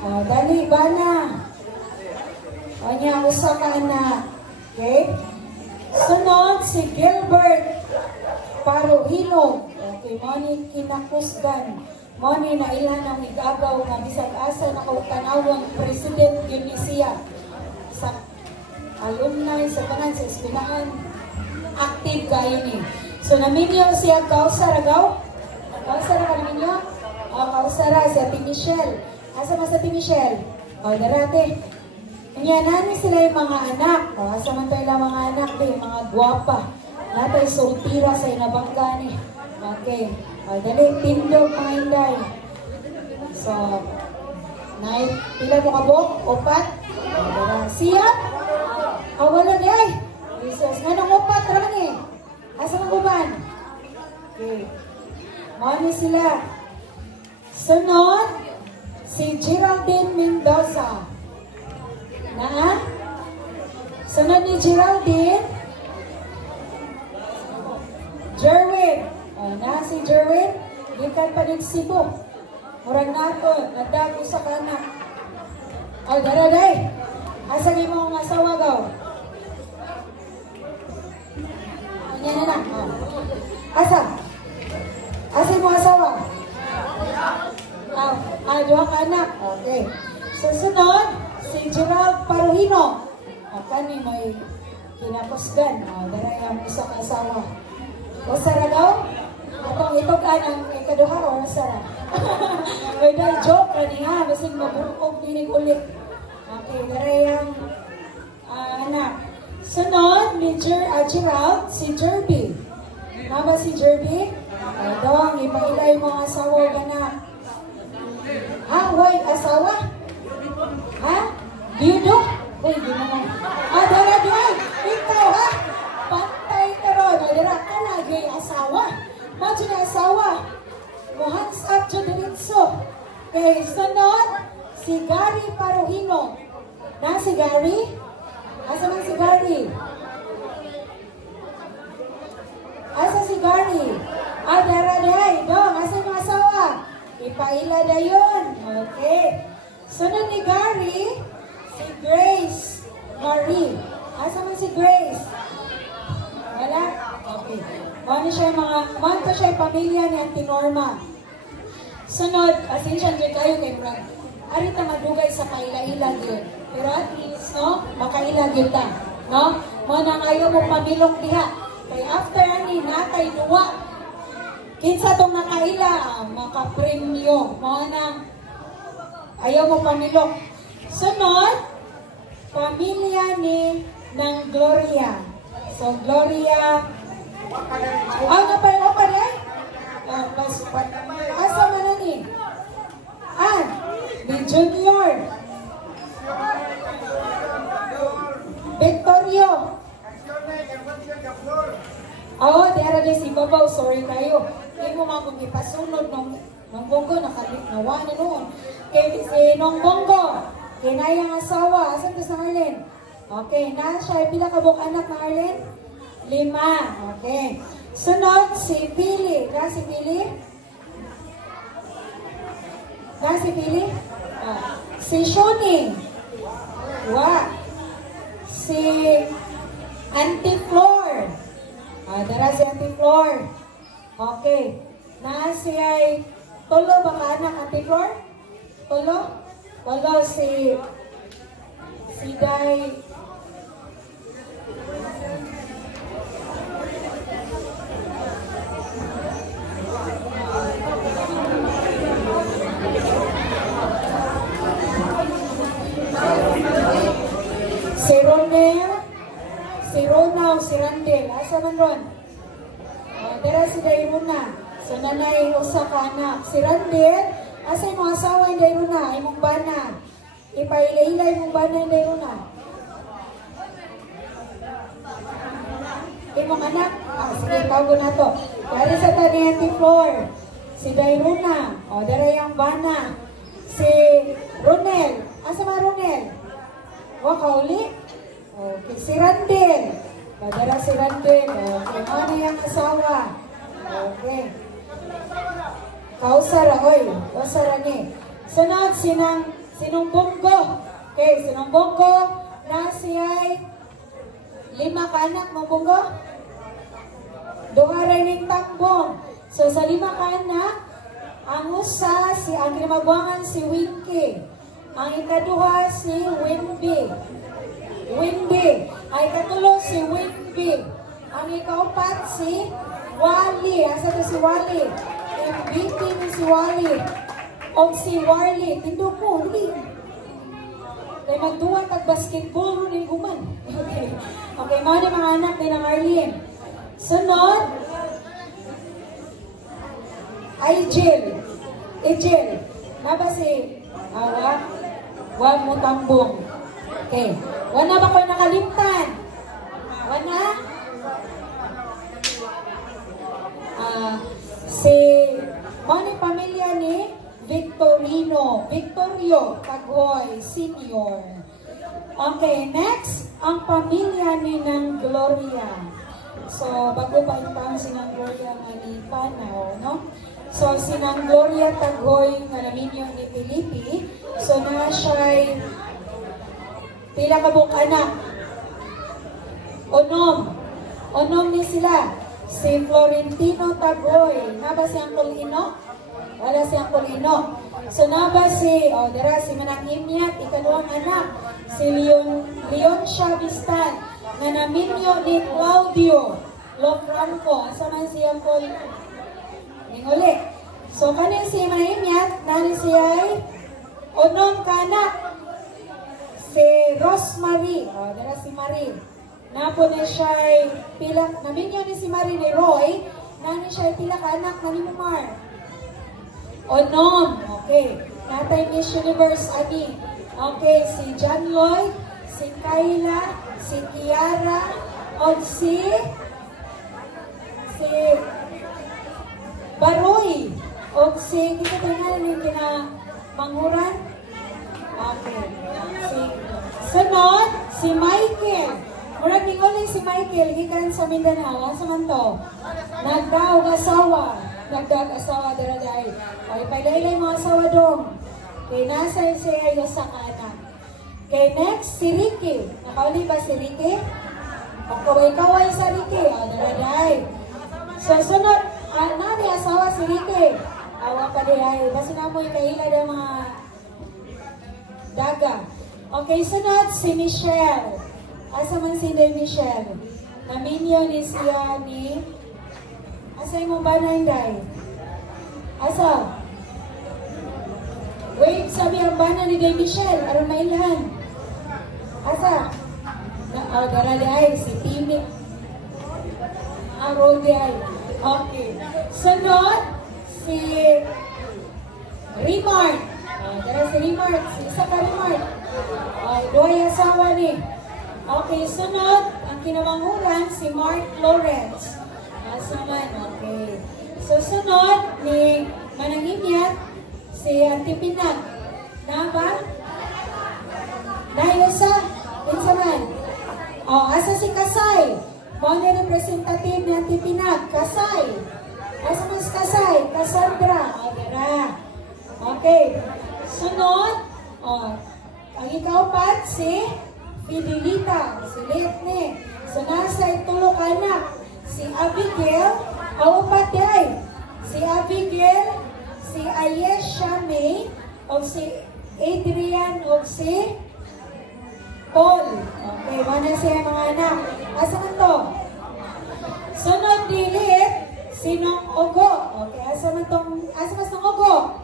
Dali ba na? O niya, usa ka na. Okay? Sunod, si Gilbert Paruhino. Okay, moni kinakusgan. Moni na ilan ang igagaw nga bisag asa na kautanawang President yun siya. Sa alumni, sa tanan, sa eskwelahan, active kayo ni. So, naminyo siya kausaragaw. Kausara ka naminyo? O, kausara si Ate Michelle. Asa mas Ate Michelle? O, darate. Kanya nani sila yung mga anak. O, asa man tayo lang mga anak din, mga guwapa. Natay sultira sa inabangga ni. Okay. O, dali, tindog mga inday. So, pila mo kabok? Opat? O, siya? O, wala di ay. Jesus, nga nang opat, raman eh. Asa mang uban? Okay. Mani sila. Sunod, si Geraldine Mendoza. Na? Sunod ni Geraldine. Jerwin. O, na si Jerwin. Gikan pa din Cebu. Murang nato, nadago sa kanak. O, daraday. Asa ni mo ang asawa gaw? Yan na lang. O. Asa? Asa mo asawa? Dua ka anak. Okay. Susunod, si Gerald Paruhino. Kani may kinakusgan. Daray ang isa ka asawa. O sara daw? Atong itogan ang ikaduha o sara? May dahil joke ka niya. Basing maburukog dinig ulit. Okay, daray ang anak. Sunod, ni Gerald, si Jerby. Mama si Jerby? Dong, ipailay mga asawa ganak. Ha? Why? Asawa? Ha? Biyudo? Uy, di naman. Dara, doy! Ikaw, ha? Pantay ka ron. Dara, ka na, gay asawa. Macho na asawa. Hands up to diritso. Okay, sunod, si Gary Paruhino. Na si Gary? Asa man si Gary? Asa si Gary? Dara, day. Dong, asa yung asawa? Ipaila na yun. Okay. Sunod ni Gary, si Grace Marie. Asa man si Grace? Wala? Okay. Mano siya yung pamilya ni Auntie Norma. Sunod, asensya dyan kayo kay Brad. Arita madugay sa kaila-ilag yun. Pero at least, no? Makailag yun ta. No? Manang ayaw mo pamilong diha. Kaya after ani, natay duwa. Kinsa tong nakaila, makapremyo. Manang ayaw mo pamilong. Sunod, pamilya ni ng Gloria. So, Gloria. Nga pa rin? Asa man na ni? Ni Junior. Victorio. Dara din si Babaw. Sorry kayo. Hindi mo mga kung ipasunod ng Bongo. Nawa na noon. Kaya si Nong Bongo. Kinayang asawa. Asan ka sa Arlen? Okay. Na siya. Pila kabok anak na Arlen? 5. Okay. Sunod, si Pili. Na si Pili? Na si Pili? Si Shuni. Si Auntie Flor. Dara si Auntie Flor. Okay. Na si ay Tolo ba ka anak Auntie Flor? Tolo? Tolo si Day. Si Ronel, si Ronald, si Randel. Asa man ron? Dara si Dairuna. So nanay usa ka anak. Si Randel, asa yung asawa yung Dairuna? Imong bana. Ipailay-ilay mong bana yung Dairuna. Imong anak? Sige, tago na to. Dari sa tani Auntie Flor. Si Dairuna. Dara yung bana. Si Ronel. Asa man Ronel? Kauli? Okay, si Randel. Dara si Randel. Okay, ano yung asawa? Okay. Kausara, oy. Kausara ni. Sunod, Sinong Bunggo? Okay, sinong Bunggo na siya'y 5 ka anak mo Bunggo? Duha rin ng tambong. So sa 5 ka anak, ang usa ang kinamagwangan si Winky. Ang ikaduha si Winby. Ang ikatulo si Winby. Ang ikaupat si Wally. Asa to si Wally? MVP ni si Wally. O si Warly. Tindog mo, hindi. Kaya magduwa tag-basketball mo rin guman. Okay, mga na mga anak din ng Arlene. Sunod, Ejel. Naba si Wag mo tambong. Okay. Wana ba kayo nakalimtan? Wana? Si mga pamilya ni Victorio Taghoy Senior. Okay, next, ang pamilya ni ng Gloria. So, bago pa itang sinang Gloria nga ni Panaw, no? So, sinang Gloria Taghoy nga namin yung ni Felipe. So, na siya'y pila kabuk anak. Onom ni sila. Si Florentino Taghoy. Naba si Uncle Ino? Wala si Uncle Ino. So, naba si, si Manang Imyat, ikaduang anak. Si Leon Chavistan. Na naminyo ni Claudio Lofranco. Asa man si Uncle Ninguli. So, kanin si Manang Imyat, nani siya'y onom ka anak. Si Rosemary, dara si Marie. Napo na siya'y pila, naminyo ni si Marie ni Roy, nani siya'y pila ka anak na ni Mumar. Onom, okay. Natay Miss Universe, ani. Okay, si John Lloyd, si Kayla, si Kiara, o si Baroy, o si, kita tingnan yung kinamanghuran. Okay. Sunod, si Michael. Murag ningolay si Michael, gikan sa Mindanao. Asa man to? Nagdaog-asawa daraday. Okay, pailaylay mga asawa dong. Okay, nasa siya yung sa anak. Okay, next, si Ricky. Nakauli ba si Ricky? Pagkaway-kaway sa Ricky. Daraday. So, sunod, nani asawa si Ricky. Awa pa dihay. Basta na mo yung kaila ng mga daga. Okay, sunod si Michelle. Asa man si Michelle? Naminyo ni siya ni... Asa yung ba na Inday? Asa? Wait, sabi ang bana ni Michelle. Aron mailan? Asa? Darali ay, si Timmy. Aron di ay. Okay. Sunod, si Rimart. Dara si Rimart. Si isa ka Rimart. Doy asawa ni. Okay, sunod, ang kinamanghuran, si Mark Lawrence. Asaman, okay. So, sunod, ni Manang Imyat, si Antipinag. Naba? Nayusa? Pinsaman? Asa si Kasay? Mga representative ni Antipinag. Kasay? Asa mas Kasay? Cassandra. Okay. Sunod, ang ikaupat, si Fidelita, si Letne. So, nasa itulog anak. Si Abigail, awapat ay. Si Abigail, si Ayesha May, o si Adrian, o si Paul. Okay, mana siya mga anak. Asa man to? Sunod dilit, sinong Ogo. Okay, asa mas ng Ogo?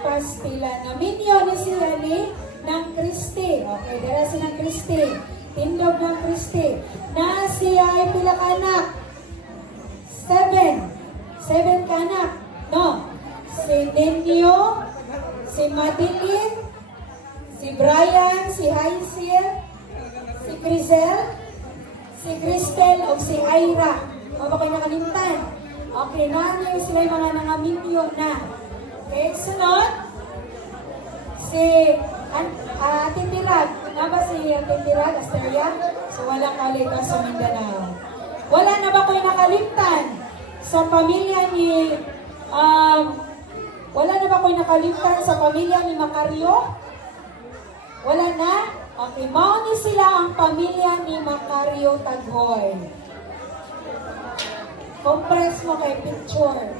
Pastila na minyo ni siya ni ng Kristi. Okay, dara si ng Kristi. Tindog ng Kristi. Na siya ay pila ka anak? 7 ka anak. No. Si Nenyo, si Madeline, si Brian, si Hazel, si Crisel, si Cristel, o si Ira. O ba kayo nakalimtan? Okay, nanay sila yung mga nangaminyo na. Okay, sunod. Si Titirag. Nga ba si Titirag, Asteria? So, walang kalita sa Mindanao. Wala na ba kayo nakalimtan sa pamilya ni Wala na ba kayo nakalimutan sa pamilya ni Macario? Wala na? Okay, mauni sila ang pamilya ni Macario Taghoy. Compress mo kay picture.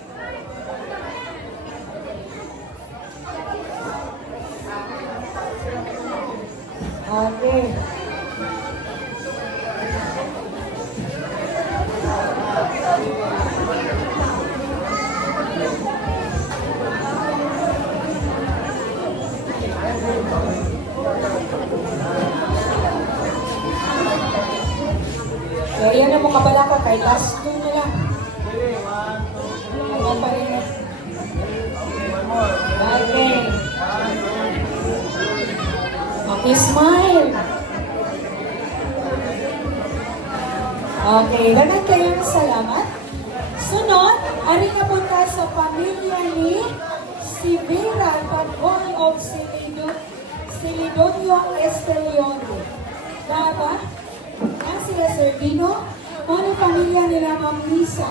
Okay. So, yan na mo kabala ka kay last 2 na lang. Ano pa rin? Okay. Okay, smile. Okay, dagan kayong salamat. Sunod, ari na punta sa pamilya ni si Vera Taghoy of Silidonio Estelione. Dapat? Sila Servino, mga pamilya nila Ma'am Lisa.